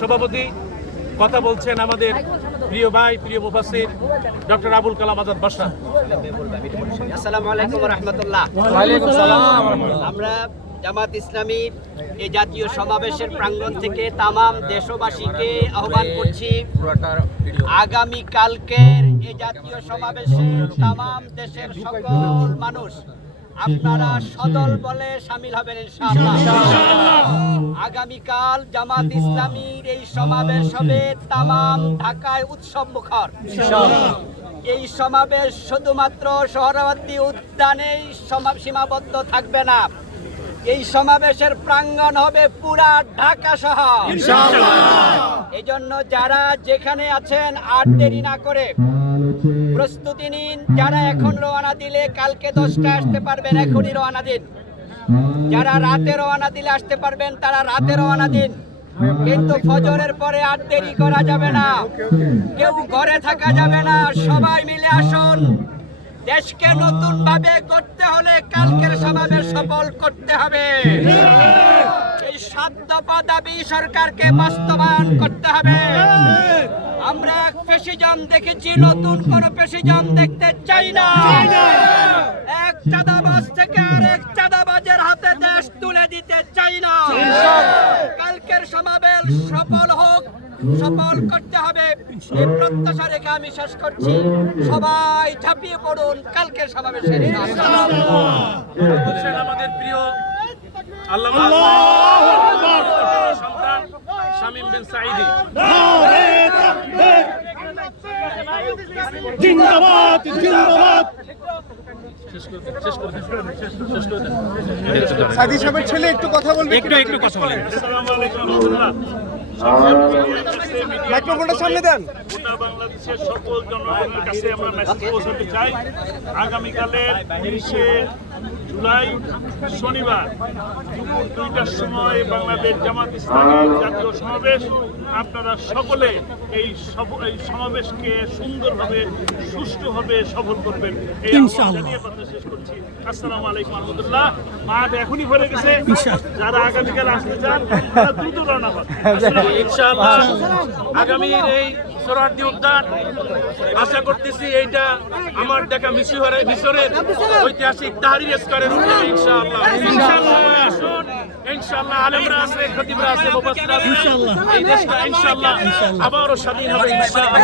সভাপতি কথা বলছেন আমাদের প্রিয় ভাই, প্রিয় মুফাসসির ডক্টর আবুল কালাম আজাদ বাশা। আসসালামু আলাইকুম ওয়া রাহমাতুল্লাহ। আমরা জামাত ইসলামী এই জাতীয় সমাবেশের প্রাঙ্গণ থেকে তামাম দেশবাসীকে আহ্বান করছি, আগামী কালকের এই জাতীয় সমাবেশে তামাম দেশের সকল মানুষ আপনারা সদল বলে শামিল হবেন ইনশাআল্লাহ। আগামীকাল জামাত ইসলামীর এই সমাবেশ হবে তামাম ঢাকায় উৎসব মুখর। এই সমাবেশ শুধুমাত্র সোহরাওয়ার্দী উদ্যানেই সীমাবদ্ধ থাকবে না, এই সমাবেশের প্রাঙ্গণ হবে পুরা ঢাকা শহর। এই জন্য যারা যেখানে আছেন আর দেরি না করে প্রস্তুতি নিন। যারা এখন রওনা দিলে কালকে 10টায় আসতে পারবেন, এখনই রওনা দিন। যারা রাতে রওনা দিলে আসতে পারবেন তারা রাতে রওনা দিন, কিন্তু ফজরের পরে আর দেরি করা যাবে না, কেউ ঘরে থাকা যাবে না। সবাই মিলে আসুন। দেশকে নতুন ভাবে গড়তে হলে কালকের সমাবেশ সফল করতে হবে। এই 7 দফা দাবি সরকারকে বাস্তবায়ন করতে হবে। আমরা ফ্যাসিজম দেখেছি, নতুন কোন ফ্যাসিজম দেখতে চাই না। এক চাঁদাবাজ থেকে আরেক চাঁদাবাজের হাতে দেশ তুলে দিতে চাই না। কালকের সমাবেশ সফল হোক, সফল করতে হবে, এই প্রত্যাশা রেখে আমি শেষ করছি। সবাই ঝাঁপিয়ে পড়ুন কালকের সমাবেশে। আমাদের প্রিয় সন্তান শামীম বিন সাঈদী। জিন্দাবাদ জিন্দাবাদ। সাদি সাহেবের ছেলে একটু কথা বলবে, একটু কথা বলেন। আসসালামু আলাইকুম ওয়া রাহমাতুল্লাহ। মাইক্রোফোনটা সামনে দেন। গোটা বাংলাদেশের সকল জনগণের কাছে আমরা মেসেজ পৌঁছাতে চাই, আগামীকালের 30শে জুলাই শনিবার দুপুর 2টার সময় বাংলাদেশ জামাত ইসলামী জাতীয় সমাবেশ। আপনারা সকলে এই সমাবেশকে সুন্দরভাবে, সুষ্ঠুভাবে সফল করবেন এই আহ্বান জানিয়ে কথা শেষ করছি। আসসালামু আলাইকুম ওয়া রাহমাতুল্লাহ। মাঠ এখনই ভরে গেছে, যারা আগামীকাল আসতে চান তারা দ্রুত রওনা হন। ইনশাআল্লাহ আগামীর এই সোহরাওয়ার্দী উদ্যান আশা করতেছি এইটা আমার দেখা মিশরের ঐতিহাসিক তাহরির স্কয়ারের উপরে। ইনশাআল্লাহ আসুন। ইনশাআল্লাহ আলেমরা আছে, খতিবরা আছে, মুফাসসিররা আছে। এই দেশটা ইনশাআল্লাহ আবারও স্বাধীন হবে ইনশাআল্লাহ।